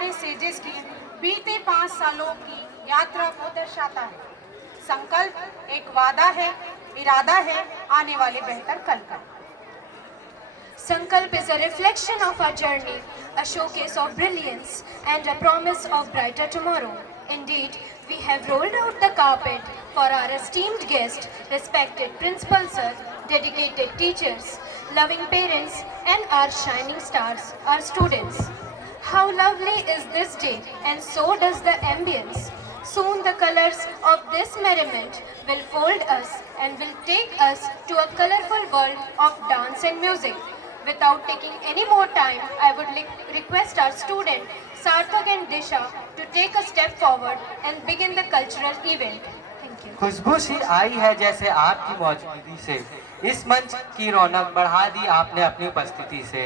हमारे सेजेस की बीते 5 सालों की यात्रा को दर्शाता है। संकल्प एक वादा है, इरादा है आने वाले बेहतर कल का। Sankalp is a reflection of our journey, a showcase of brilliance, and a promise of brighter tomorrow. Indeed, we have rolled out the carpet for our esteemed guests, respected principal sir, dedicated teachers, loving parents, and our shining stars, our students. How lovely is this day, and so does the ambience. Soon the colors of this merriment will fold us and will take us to a colorful world of dance and music. Without taking any more time, I would request our student Sarthak and Disha to take a step forward and begin the cultural event. Thank you. खुशबू सी आई है जैसे आपकी मौजूदगी से, इस मंच की रौनक बढ़ा दी आपने अपनी उपस्थिति से।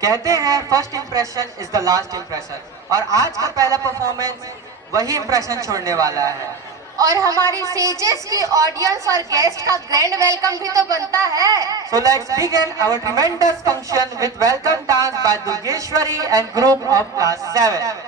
कहते हैं first impression is the last impression, और आज का पहला परफॉर्मेंस वही इंप्रेशन छोड़ने वाला है। और हमारी सेजेस की ऑडियंस और गेस्ट का ग्रैंड वेलकम भी तो बनता है। So let's begin our tremendous function with welcome dance by Durgeshwari and group of class 7.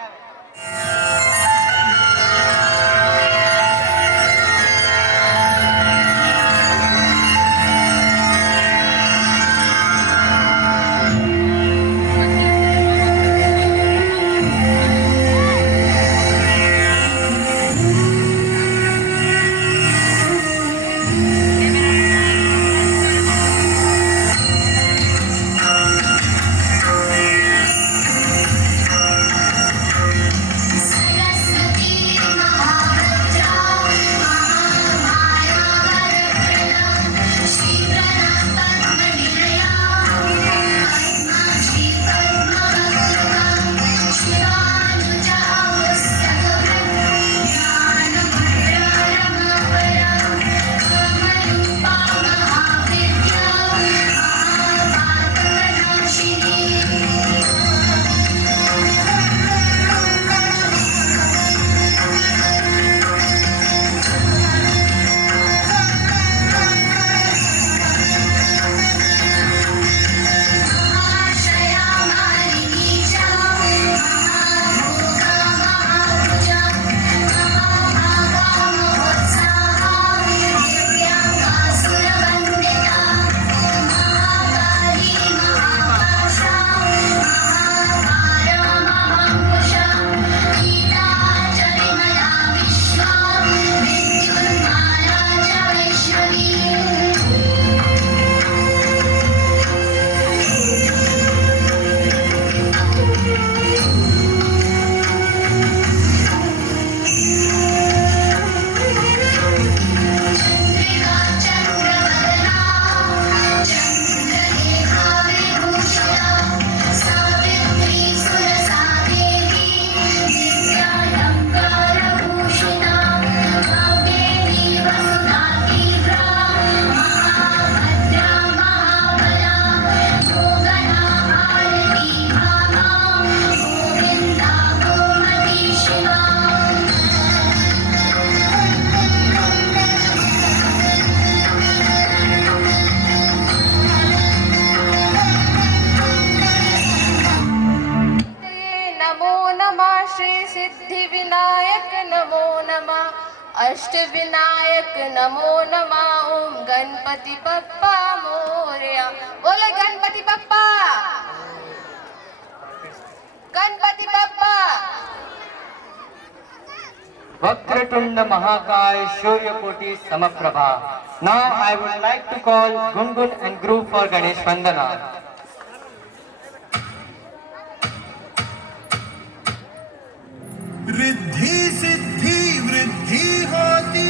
अष्ट विनायक नमो नमः। ओम गणपति बप्पा मोरया। बोले गणपति बप्पा, गणपति बप्पा। वक्रतुंड महाकाय सूर्यकोटि समप्रभा। Now I would like to call Gungun and group for Ganesh Vandana. Riddhi Siddhi वृद्धि होती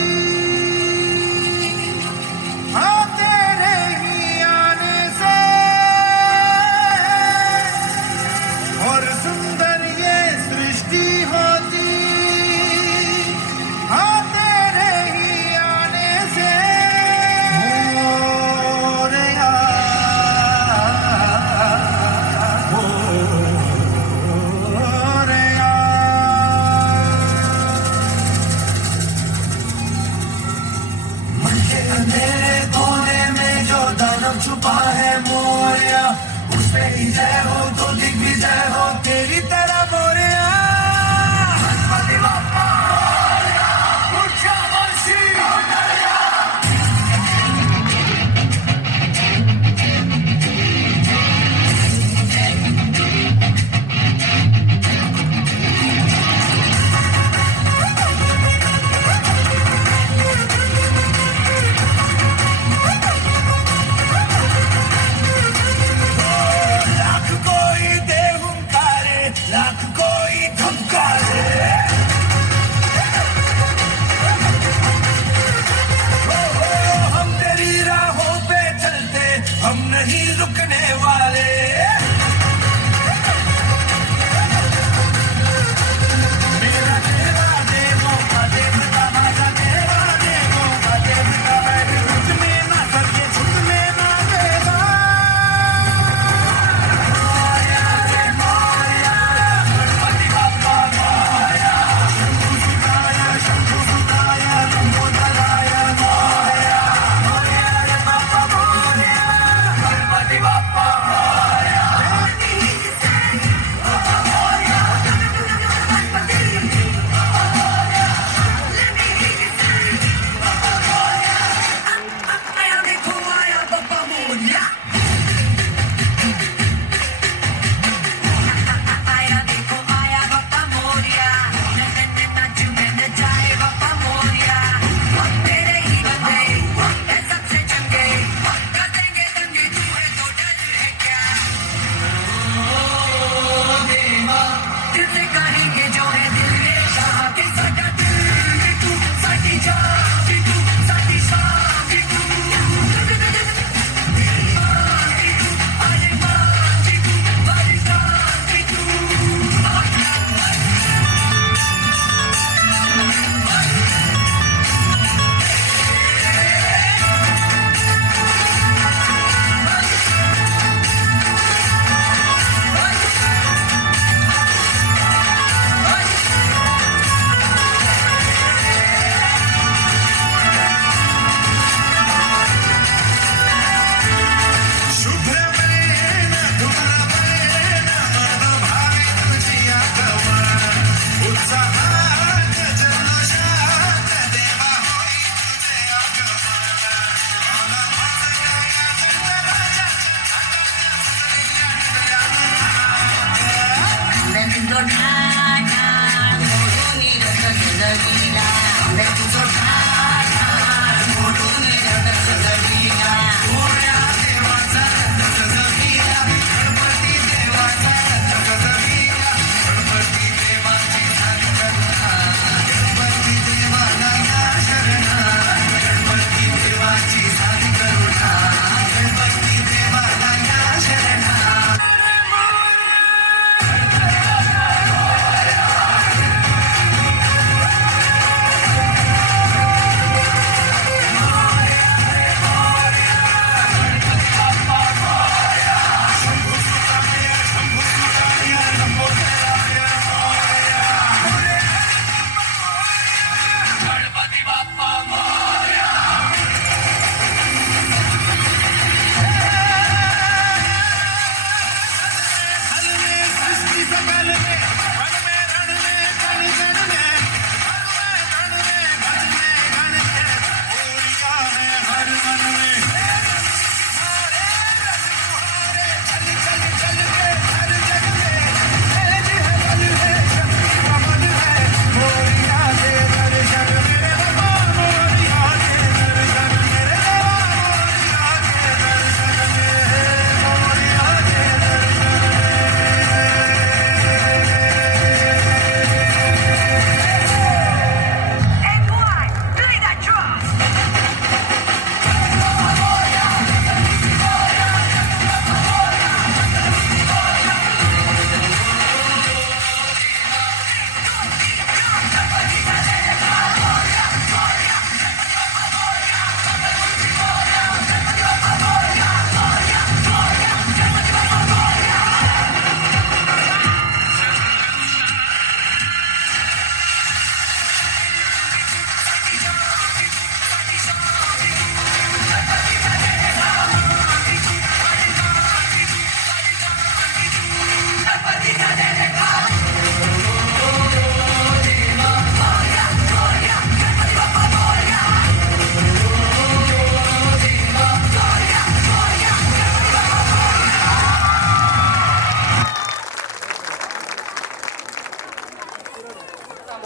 हाँ तेरे ही आने से, और सुंदर ये सृष्टि होती हाँ तेरे ही आने से। मोरया मोरया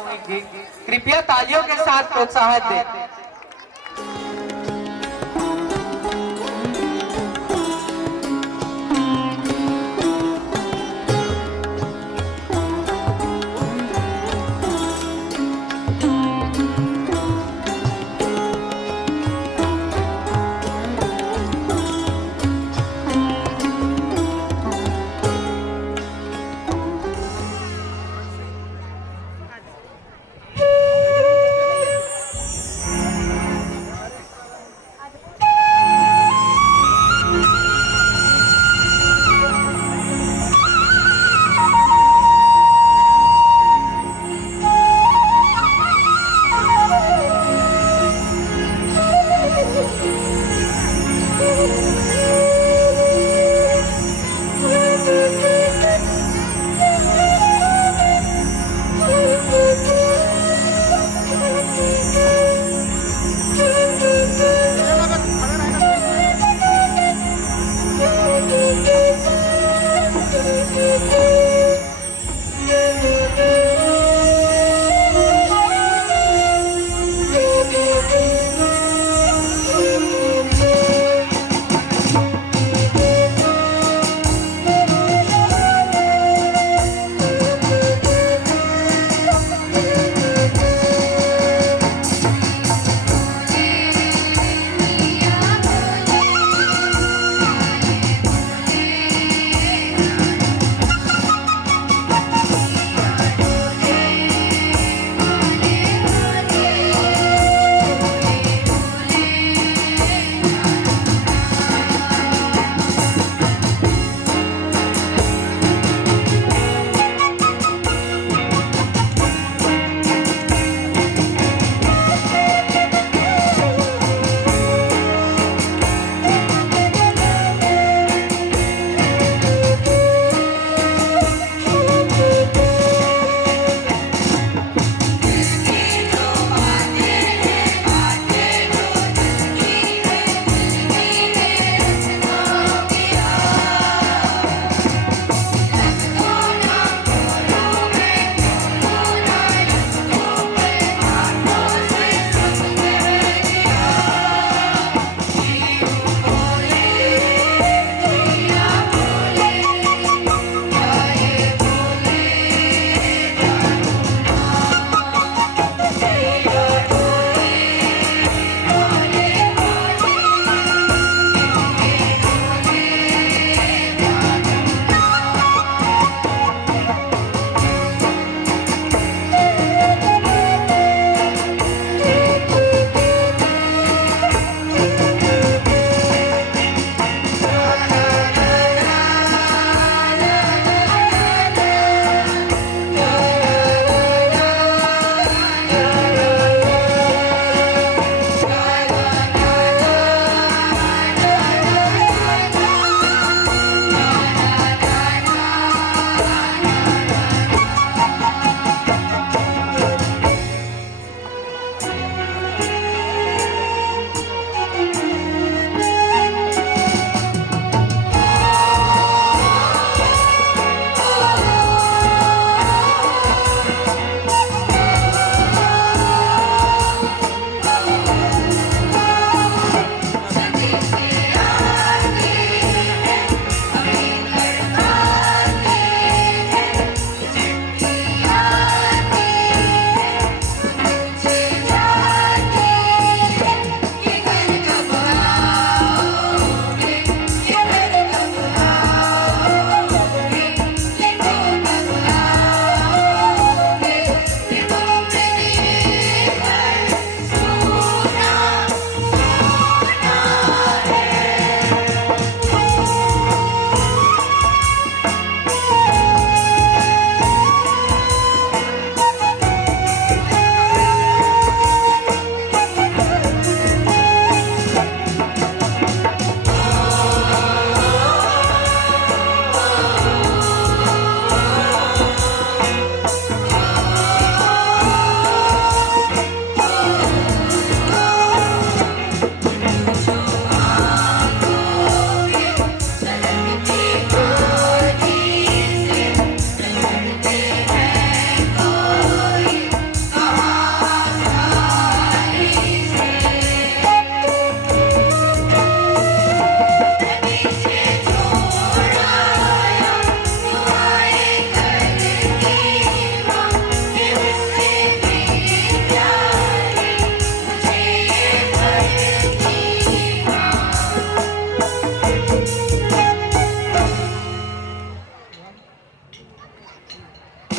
मोहित जी, कृपया तालियों के साथ प्रोत्साहन दें।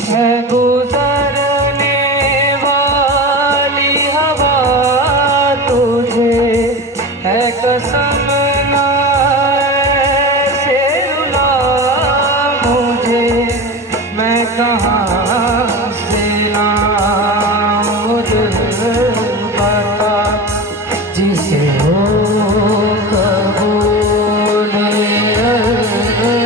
है गुजरने वाली हवा तुझे है कसम ना ऐसे रुला मुझे, मैं कहाँ से लाऊं दिल बता जिसे हो कबूल अलविदा।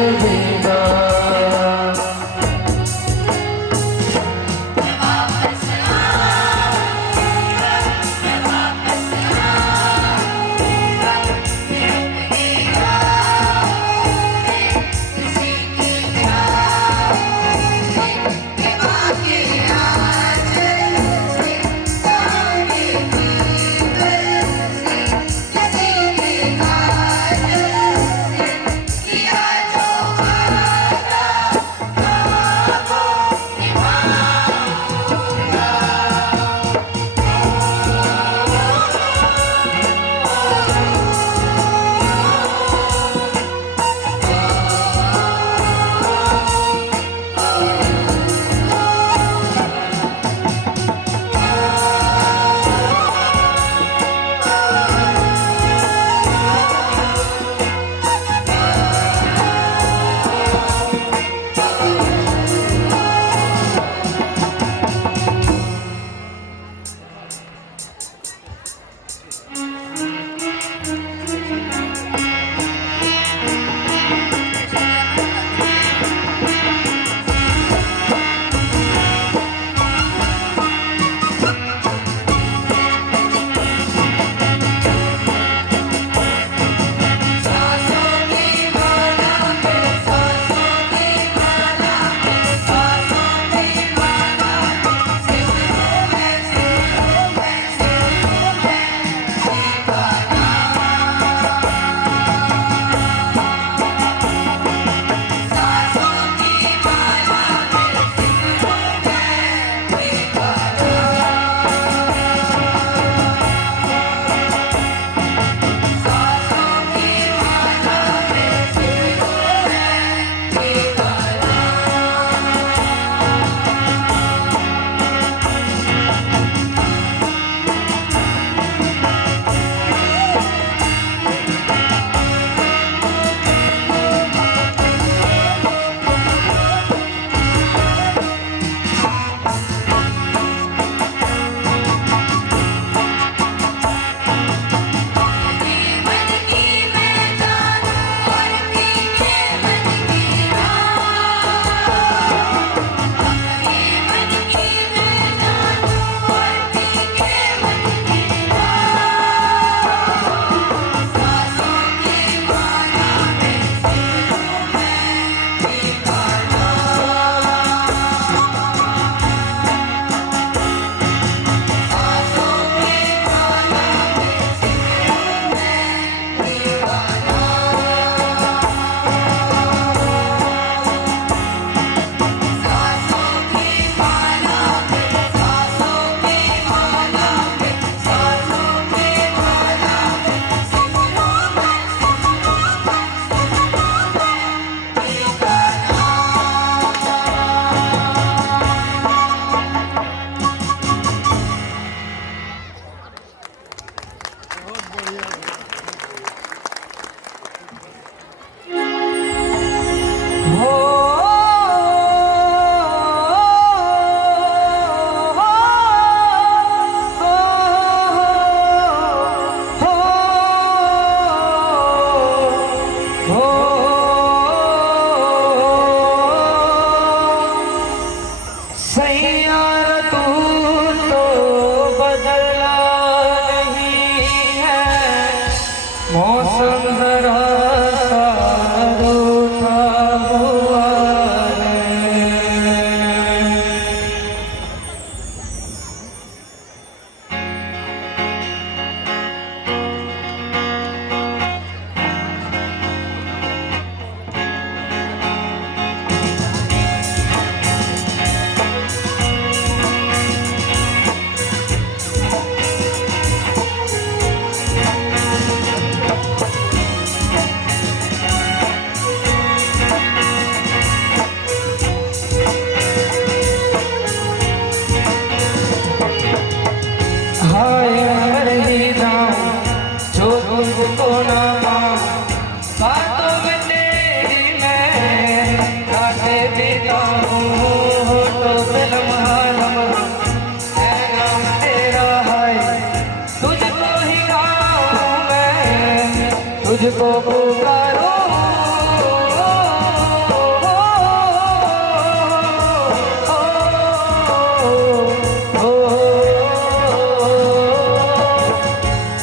तुझको पुकारो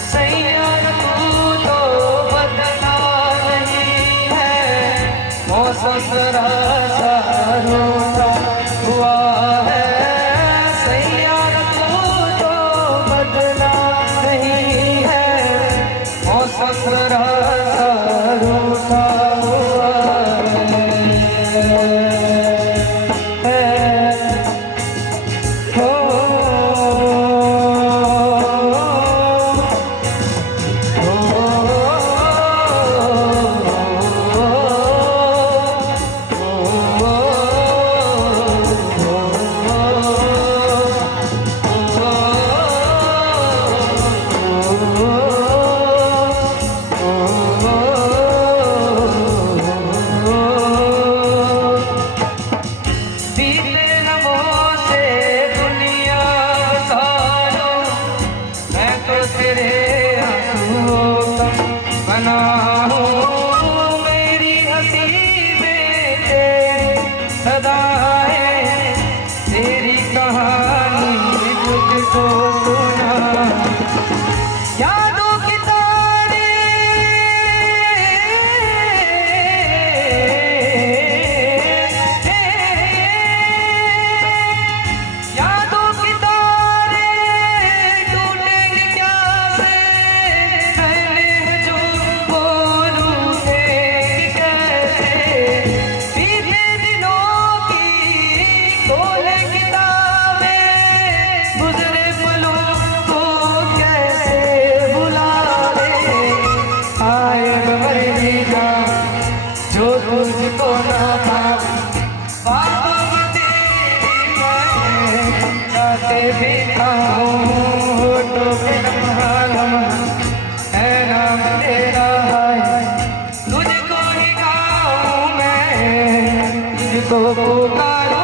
सैया तू तो बदला नहीं है, मौसम जरा सा रूठा हुआ है। सैया तू तो बदला नहीं है, मौसम जरा सा रूठा हुआ है। हो बीते लम्हों से दुनिया बसालो, मैं तो तेरे आंसुओं का बना हूँ। मेरी हंसी में तेरी सदाएं, तेरी कहानी मुझको सुना। यादों की तारे यादों की तारे टूटेंगी प्यासे, मैंने जो बोलूं तेरी कैसे। बीते दिनों की खोले किताबें, गुजरे पलों को कैसे भुला दे। आए मर ही जा जो तुझको ना पाऊं, बातों में तेरी मैं गाते देखा हूँ। होठों पे लम्हा है नाम तेरा है, तुझको ही गाऊं मैं, तुझको पुकारूं।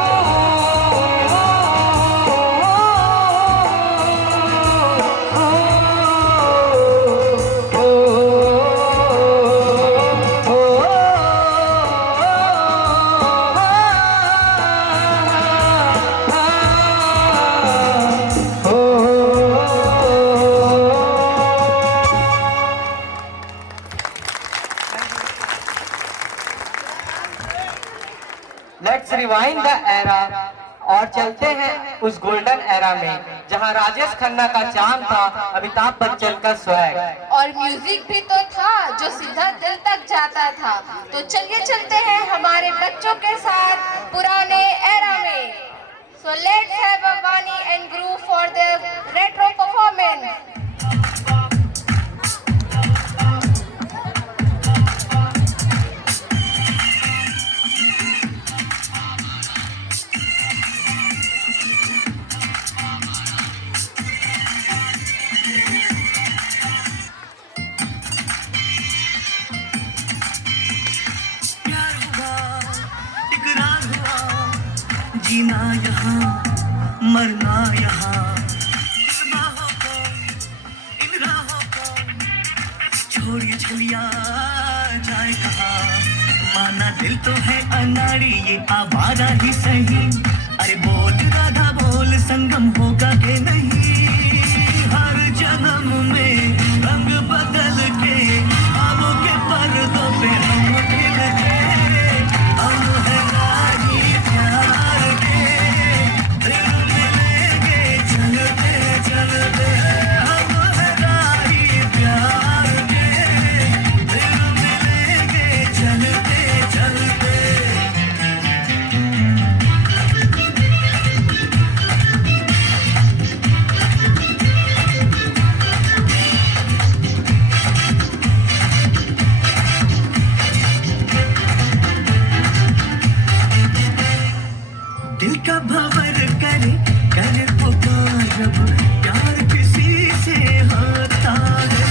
लेट्स रिवाइंड द एरा और चलते हैं उस गोल्डन एरा में जहां राजेश खन्ना का चार्म था, अमिताभ बच्चन का स्वैग, और म्यूजिक भी तो था जो सीधा दिल तक जाता था। तो चलिए चलते हैं हमारे बच्चों के साथ पुराने एरा में। सो लेट्स हैव अ वानी and groove for the retro performance. प्यार हुआ, इकरार हुआ, जीना यहाँ, मरना यहाँ। इस बाहों को, इन राहों को छोड़िए छलिया जाए कहाँ। माना दिल तो है अनाड़ी, ये आवारा ही सही। अरे बोल राधा बोल, संगम होगा के नहीं। हर जन्म में रंग बदल के ख्वाबों के पर्दों पे हम खिल के। हम है राही प्यार के, दिल मिलेंगे चलते चलते। हम है राही प्यार के, दिल मिलेंगे चलते चलते। दिल का भंवर करे करे पुकार, जब प्यार किसी से होता है।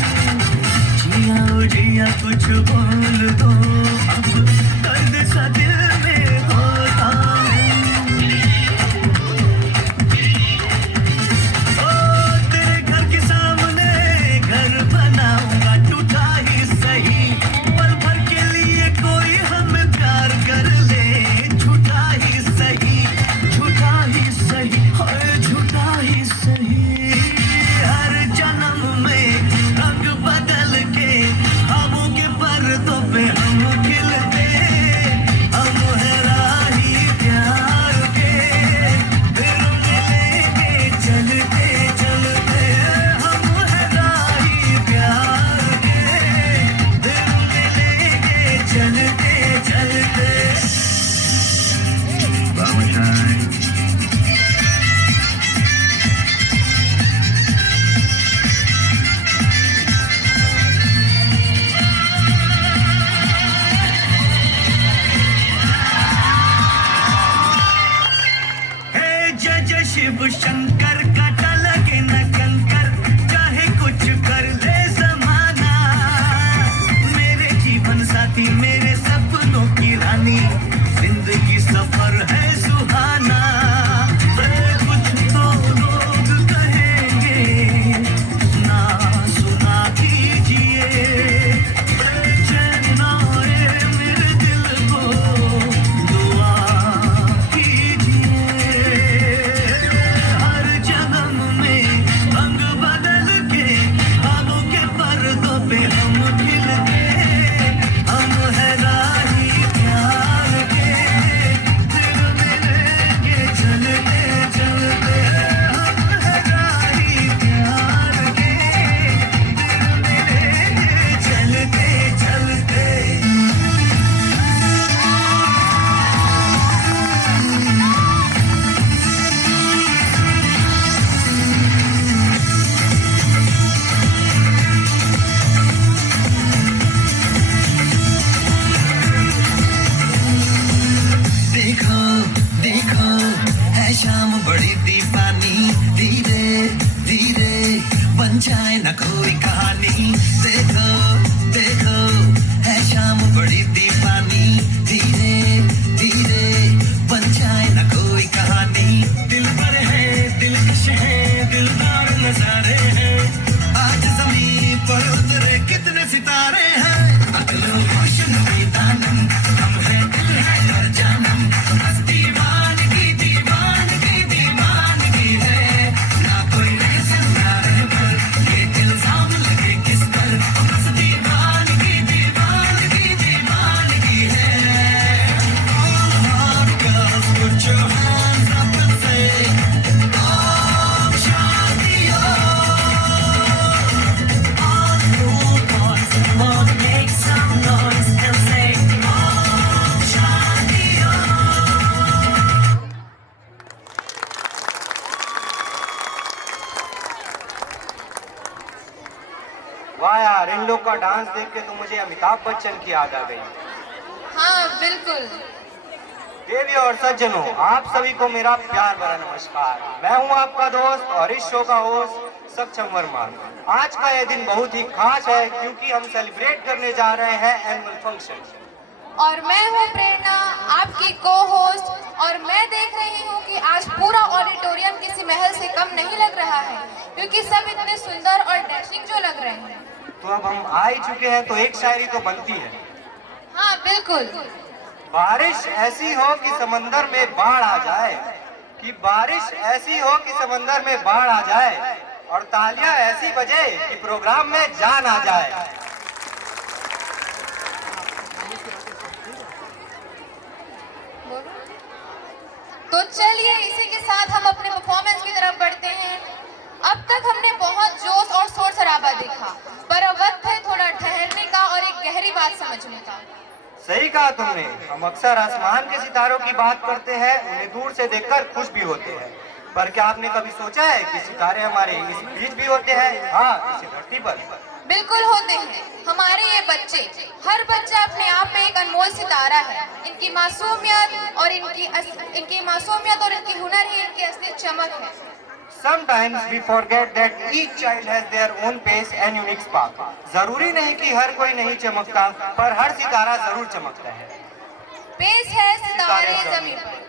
जिया ओ जिया कुछ बोल दो, अब दर्द सा दिल में होता है। ओ तेरे घर के सामने घर बनाऊंगा, टूटा ही सही। जय शिव शंकर काटा लगे न कंकर, चाहे कुछ कर ले जमाना। मेरे जीवन साथी मेरे सपनों की रानी, जिंदगी सफर है सुहाना। कुछ तो लोग कहेंगे ना सुना कीजिए, बेचैन आए मेरे दिल को दुआ कीजिए। हर जन्म में रंग बदल के ख्वाबों के पर्दों पे हम खिलते, हम है राही प्यार के, दिल मिलेंगे चलते चलते। हम है राही प्यार के, दिल मिलेंगे चलते चलते। देखो देखो है शाम बड़ी दीवानी, धीरे धीरे बन जाए न कोई कहानी। देखो देखो है शाम बड़ी दीवानी, धीरे धीरे बन जाए न कोई कहानी। दिल पर है दिलकश है दिलदार नजारे हैं, आज जमीन पर उतरे कितने सितारे हैं। अगलो खुशन दानम हम है दिल है और जानम, बस दीवानगी दीवानगी दीवानगी है। ना कोई रहस्य ना रह पर ये इल्जाम लगे किस पर, बस दीवानगी दीवानगी दीवानगी है। All hard girls put your hands up and say Om Shanti Om। All cool boys come on make some noise and say Om Shanti Om। वाह यार, इन लोग का डांस देख के तो मुझे अमिताभ बच्चन की याद आ गई। हाँ बिल्कुल। देवी और सज्जनों, आप सभी को मेरा प्यार भरा नमस्कार। मैं हूं आपका दोस्त और इस शो का होस्ट सक्षम वर्मा। आज का यह दिन बहुत ही खास है क्योंकि हम सेलिब्रेट करने जा रहे हैं एनुअल फंक्शन। और मैं हूँ प्रेरणा, आपकी को होस्ट, और मैं देख रही हूँ कि आज पूरा ऑडिटोरियम किसी महल से कम नहीं लग रहा है, क्योंकि सब इतने सुंदर और डैशिंग जो लग रहे हैं। तो अब हम आ ही चुके हैं तो एक शायरी तो बनती है। हाँ बिल्कुल। बारिश ऐसी हो कि समंदर में बाढ़ आ जाए, कि बारिश ऐसी हो कि समंदर में बाढ़ आ जाए, और तालियां ऐसी बजे कि प्रोग्राम में जान आ जाए। तो चलिए इसी के साथ हम अपने परफॉर्मेंस की तरफ बढ़ते हैं। अब तक हमने बहुत जोश और शोर शराबा देखा, पर अब वक्त है थोड़ा ठहरने का और एक गहरी बात समझने का। सही कहा तुमने। हम अक्सर आसमान के सितारों की बात करते हैं, उन्हें दूर से देखकर खुश भी होते हैं, पर क्या आपने कभी सोचा है कि सितारे हमारे इस बीच भी होते हैं? हाँ, इस धरती पर। बिल्कुल होते हैं। हमारे ये बच्चे, हर बच्चा अपने आप में एक अनमोल सितारा है। इनकी मासूमियत और इनकी हुनर ही इनकी असली चमक है। Sometimes we forget that each child has their own pace and unique spark. जरूरी नहीं कि हर कोई नहीं चमकता, पर हर सितारा जरूर चमकता है। पेश है सितारे ज़मीं पर।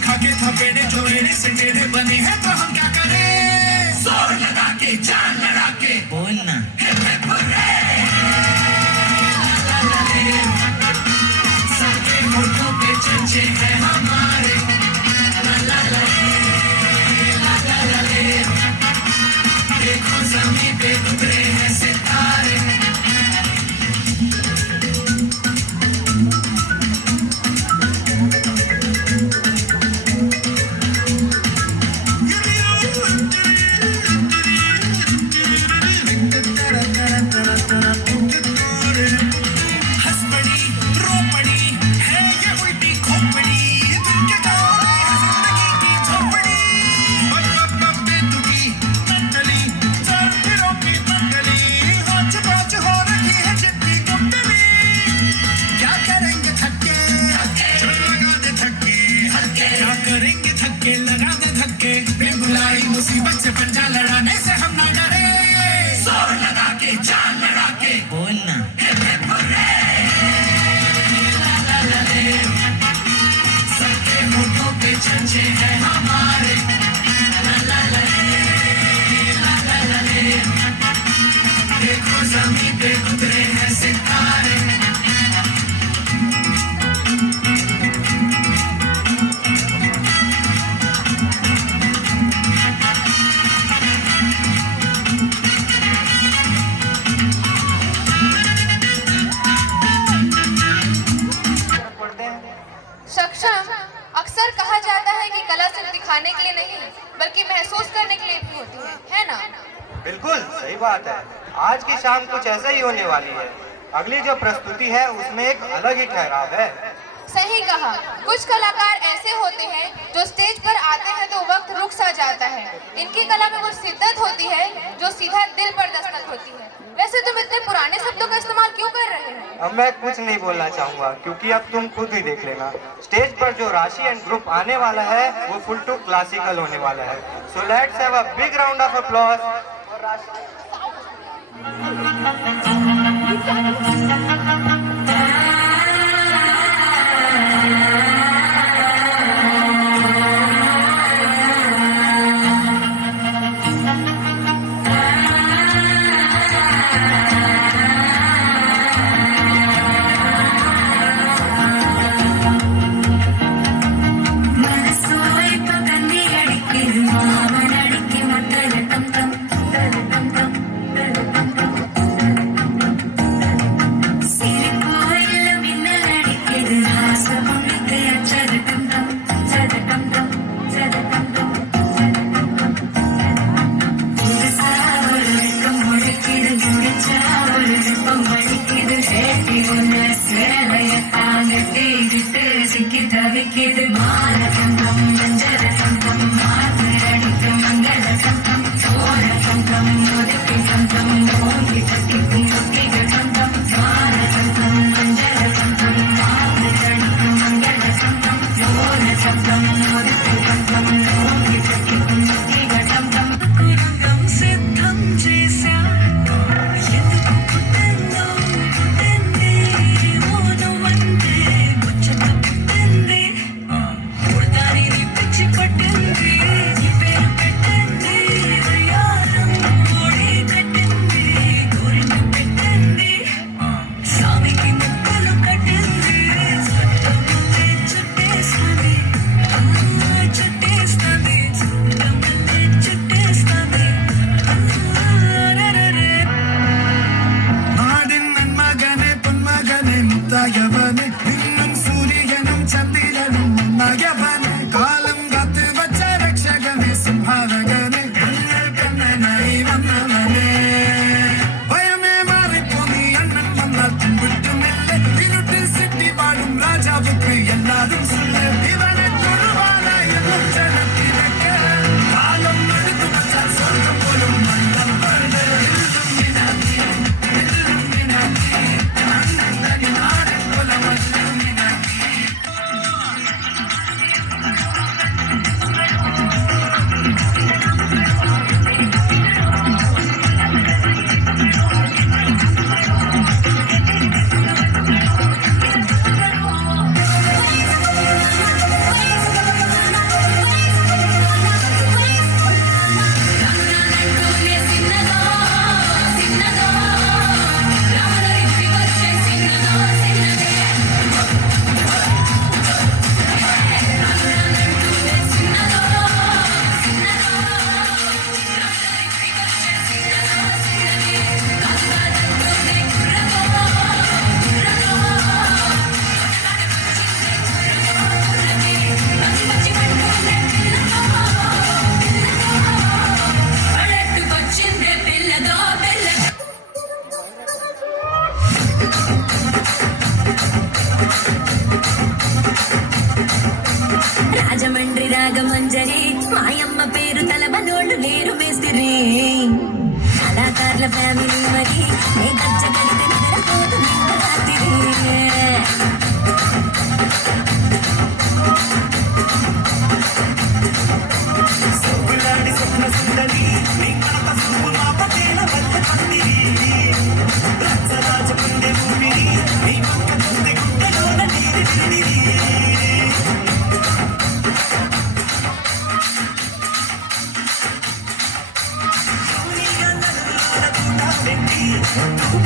खाके थपेड़े जो एड़े से टेढ़े बने हैं तो हम क्या करें? जोर लगा के जान लगा के बोलना। चंचे हैं हमारे, ला ला ला ला ला ला ले। देखो ज़मीं पे उतरे हैं सितारे। मुसीबत से पंजा लड़ाने से हम ना डरे, जोर लगा के जान लड़ा के बोलना हिप हिप हुर्रे, ला ला ला ले। सबके होठों पे चंचे हैं हमारे, ला ला ला ला ला ले। देखो ज़मीं पे उतरे हैं सितारे। सक्षम अक्सर कहा जाता है कि कला सिर्फ दिखाने के लिए नहीं बल्कि महसूस करने के लिए भी होती है ना? बिल्कुल सही बात है। आज की शाम कुछ ऐसा ही होने वाली है। अगली जो प्रस्तुति है उसमें एक अलग ही ठहराव है। सही कहा। कुछ कलाकार ऐसे होते हैं जो स्टेज पर आते हैं तो वक्त रुक सा जाता है। इनकी कला में वो शिद्दत होती है जो सीधा दिल पर दस्तक होती है। वैसे तुम इतने पुराने शब्दों का इस्तेमाल क्यों कर रहे हो? अब मैं कुछ नहीं बोलना चाहूँगा क्योंकि अब तुम खुद ही देख लेना। स्टेज पर जो राशि एंड ग्रुप आने वाला है वो फुल टू क्लासिकल होने वाला है। So let's have a big round of applause for राशि।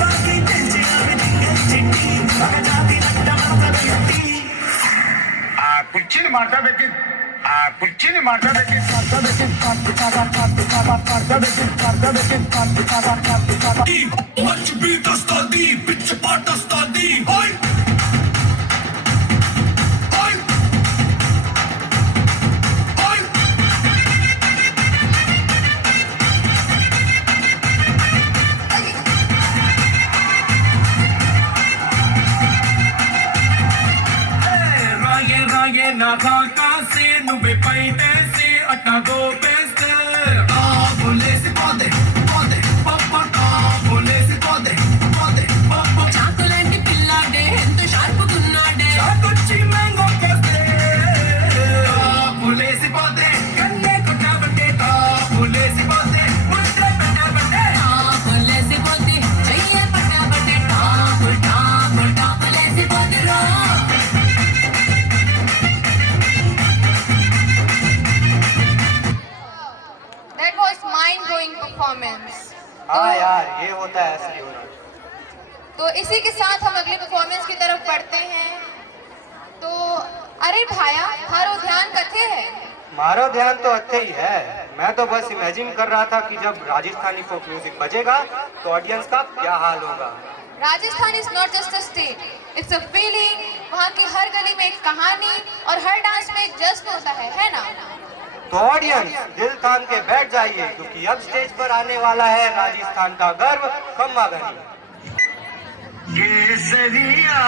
बाकी तेंचे आवे चिट्टी जाती लट्टा माता बेटी కుర్చీని మాట్లాడబెట్టి కుర్చీని మాట్లాడబెట్టి మంచి బీట్ వస్తుంది పిచ్చి పాట వస్తుంది హోయ్ హోయ్ హోయ్ రాగే రాగే నా కాకాసే నువ్వే పైటేసి అట్టా గోపేస్తే బోలేసి పోతే పోతే పప్ప బోలేసి పోతే పోతే పప్ప చాకులాంటి పిల్లాడే ఎంత షార్పుకున్నాడే చాకొచ్చి మ్యాంగో కోస్తే బోలేసి పోతే కన్నే కొట్టాబంటే బోలేసి పోతే ముద్ర పెట్టాబంటే లేసిపోతే చెయ్య పట్టాబట్టే టాపుల్ టాపుల్ టాపుల్ లేసిపోతే రో That was mind-blowing performance. हाँ यार, ये होता है असली हुनर। तो इसी के साथ हम अगली परफॉर्मेंस की तरफ बढ़ते हैं। तो अरे भाया थारो ध्यान कथे है? मारो ध्यान तो अच्छे ही है। मैं तो बस इमेजिन कर रहा था कि जब राजस्थानी फोक म्यूजिक बजेगा तो ऑडियंस का क्या हाल होगा। Rajasthan is not just a state, it's a feeling. वहाँ की हर गली में एक कहानी और हर डांस में एक जश्न होता है ना? तो ऑडियंस दिल थाम के बैठ जाइए क्योंकि अब स्टेज पर आने वाला है राजस्थान का गर्व खम्मा गनी। केसरिया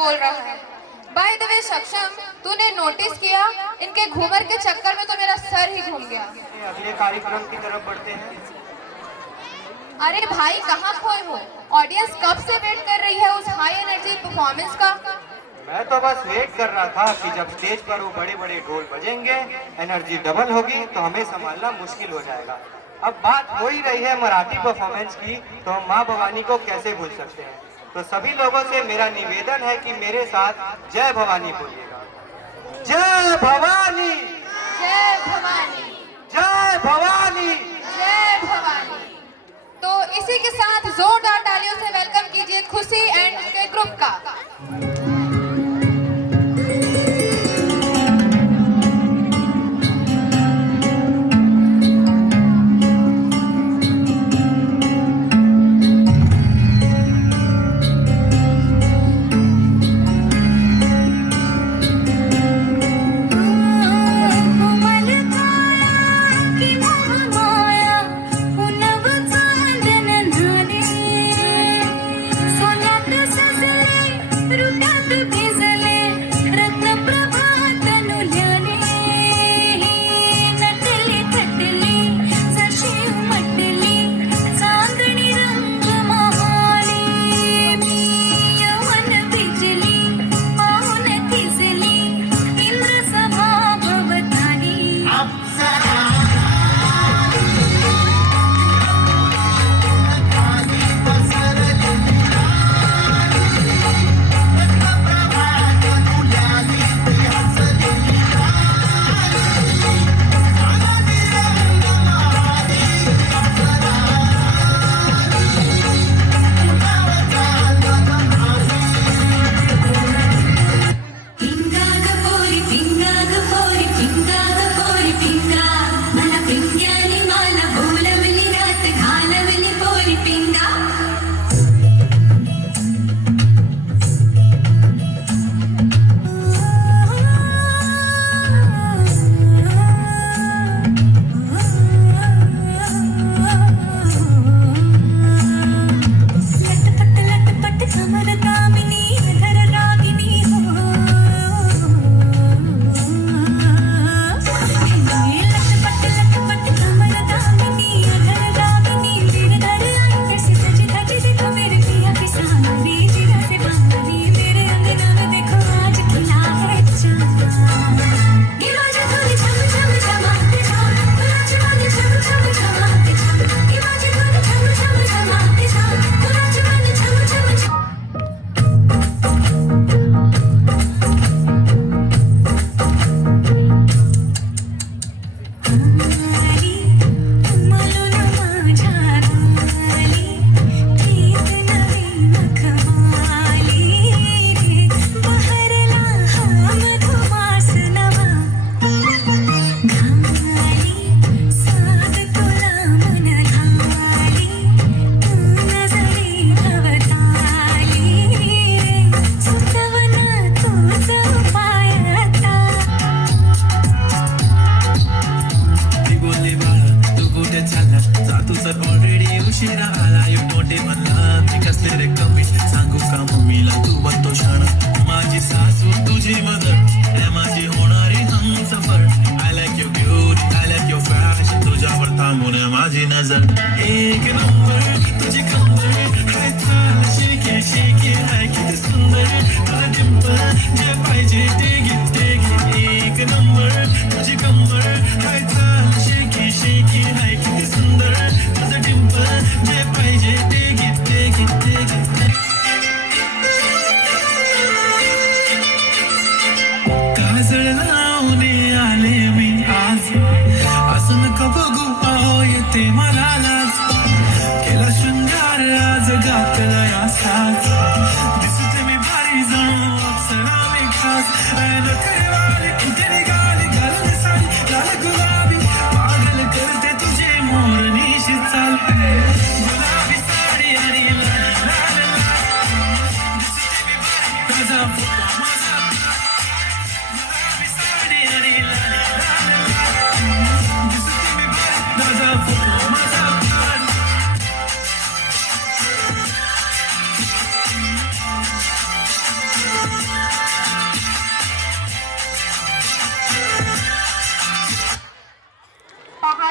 बोल रहा है। बाय द वे सक्षम, तूने नोटिस किया इनके घूमर के चक्कर में तो मेरा सर ही घूम गया। अगले कार्यक्रम की तरफ बढ़ते हैं। अरे भाई कहाँ खोए हो? ऑडियंस कब से वेट कर रही है उस हाई एनर्जी परफॉर्मेंस का। मैं तो बस वेट कर रहा था कि जब स्टेज पर वो बड़े बड़े ढोल बजेंगे, एनर्जी डबल होगी तो हमें संभालना मुश्किल हो जाएगा। अब बात हो ही रही है मराठी परफॉर्मेंस की, तो हम माँ भवानी को कैसे भूल सकते हैं। तो सभी लोगों से मेरा निवेदन है कि मेरे साथ जय भवानी बोलिएगा। जय भवानी, जय भवानी, जय भवानी, जय भवानी। तो इसी के साथ जोरदार तालियों से वेलकम कीजिए खुशी एंड उसके ग्रुप का।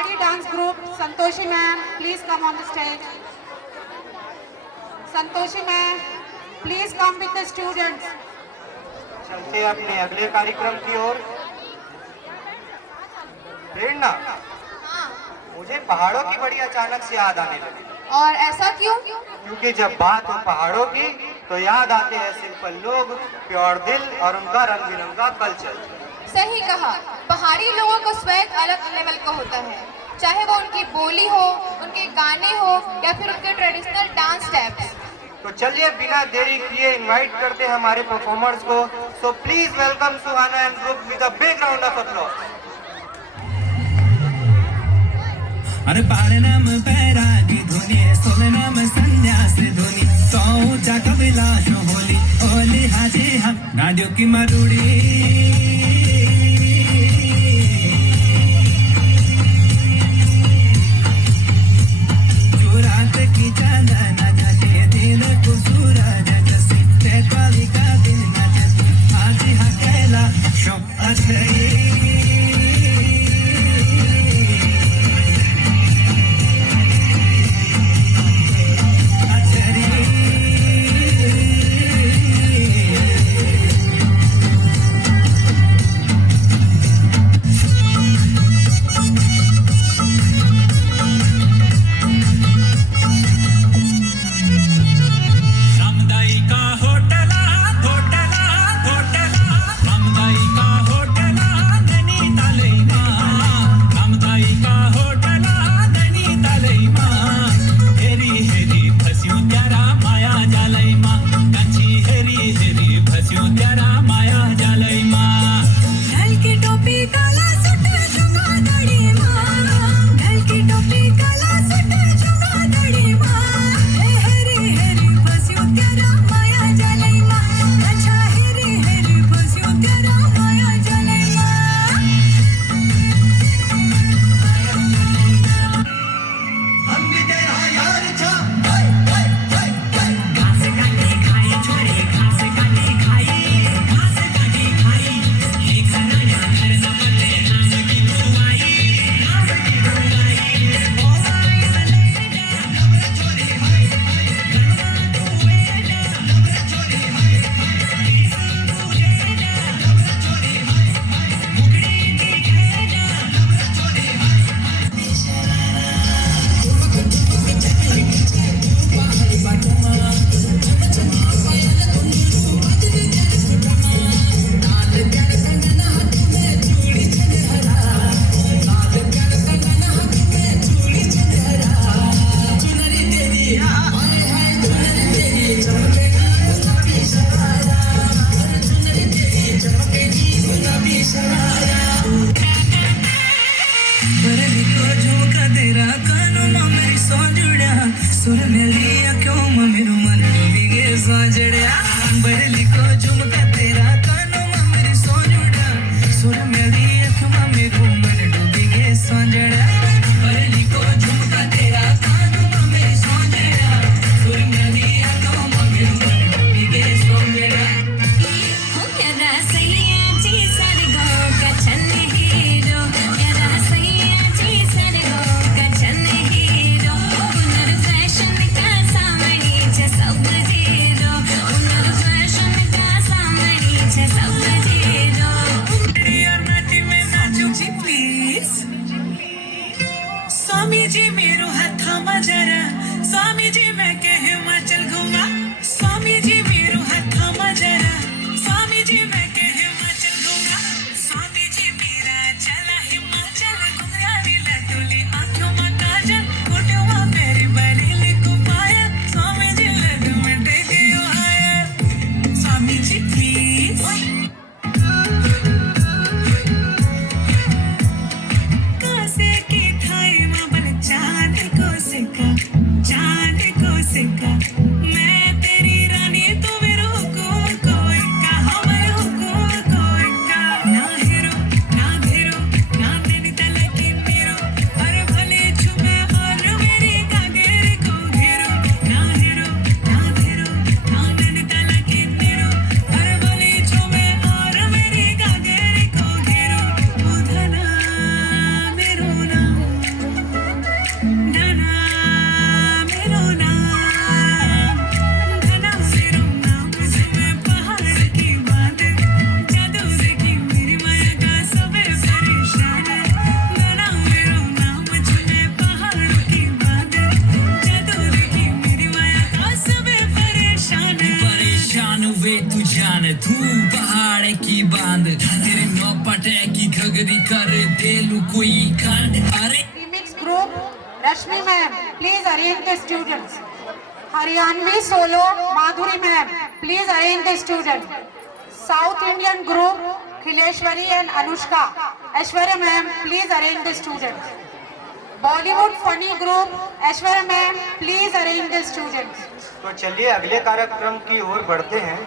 Bharati dance group, Santoshi ma'am, please come on the stage. Santoshi ma'am, please come with the students. चलते अपने अगले कार्यक्रम की ओर। प्रेरणा, मुझे पहाड़ों की बड़ी अचानक से याद आने लगी। और ऐसा क्यों? क्योंकि जब बात हो पहाड़ों की तो याद आते हैं सिंपल लोग, प्योर दिल और उनका रंग बिरंगा कल्चर। सही कहा, पहाड़ी लोगों का स्वैग अलग लेवल का होता है, चाहे वो उनकी बोली हो, उनके गाने हो या फिर उनके ट्रेडिशनल डांस स्टेप्स। तो चलिए बिना देरी किए इनवाइट करते हैं हमारे परफॉर्मर्स को। So please welcome Suhana and group with a big round of applause. अरे पारनाम बैरागी धुनी सोलनाम संन्यास धुनी सौचा कविलाश होली होली हाजी हम नाडियों की मरुड़ी जो रात की चांदना जगे दिन को सूरज जैसे तेताली का दिन जैसे हाजी हाँ कैला शो अच्छे सुर मेरी क्यों मेरू मन डूबी गए साजड़िया बरली को झुमका तेरा कानों में मेरी सो जुड़ा सुर मेरी क्यों मेरू मन डूबी गए साजड़िया बरली को झुमका तेरा कानों में मेरी सो जुड़ा सुर मेरी क्यों मेरू मन डूबी गए साजड़िया हो मेरा सैया जी सरगो का छन हीरो मेरा सैया जी सरगो का छन हीरो उनर फैशन का सामनी छे सब जीरो उनर फैशन का सामनी छे सब जीरो यार नाची में नाचू जी प्लीज स्वामी जी मेरो हाथ थामा जरा स्वामी जी मैं के हिमाचल घूमा स्वामी जी मेरो हाथ थामा जरा स्वामी जी मैं के हिमाचल घूमा स्वामी जी मेरा चला हिमाचल गुजराती लटुली आंखों में काजल कोटियों में मेरी बरेली को पाया स्वामी जी लड्डू में टेके आया स्वामी जी प्लीज कासे की थाई में बन चांद को सिक्का नगरी कर दिल कोई कांड अरे Remix group, Rashmi ma'am, please arrange the students. Haryanvi solo, Madhuri ma'am, please arrange the students. South Indian group, Khileshwari and Anushka. Aishwarya ma'am, please arrange the students. Bollywood funny group, Aishwarya ma'am, please arrange the students. तो चलिए अगले कार्यक्रम की ओर बढ़ते हैं।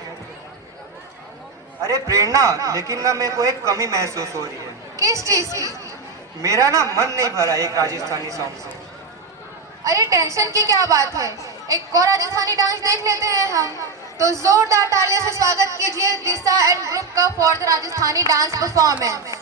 अरे प्रेरणा, लेकिन ना मेरे को एक कमी महसूस हो रही है। किस चीज की? मेरा ना मन नहीं भरा एक राजस्थानी सॉन्ग से। अरे टेंशन की क्या बात है, एक और राजस्थानी डांस देख लेते हैं हम। तो जोरदार तालियों से स्वागत कीजिए दिशा एंड ग्रुप का for the Rajasthani dance performance.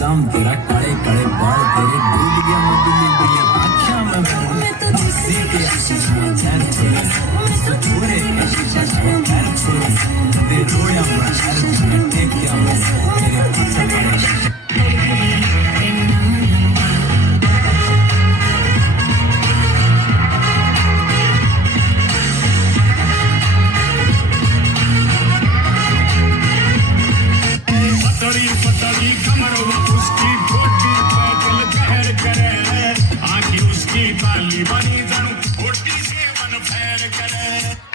चाम तेरा काले काले बाल तेरे डूब गया मैं दुली दुली आँखों में भूल हंसी के आशीष में चैन छोड़ा तो छोरे आशीष में पैर छोड़ा दे रोया मैं हर दिन टेक किया मैं तेरे पीछे पड़े है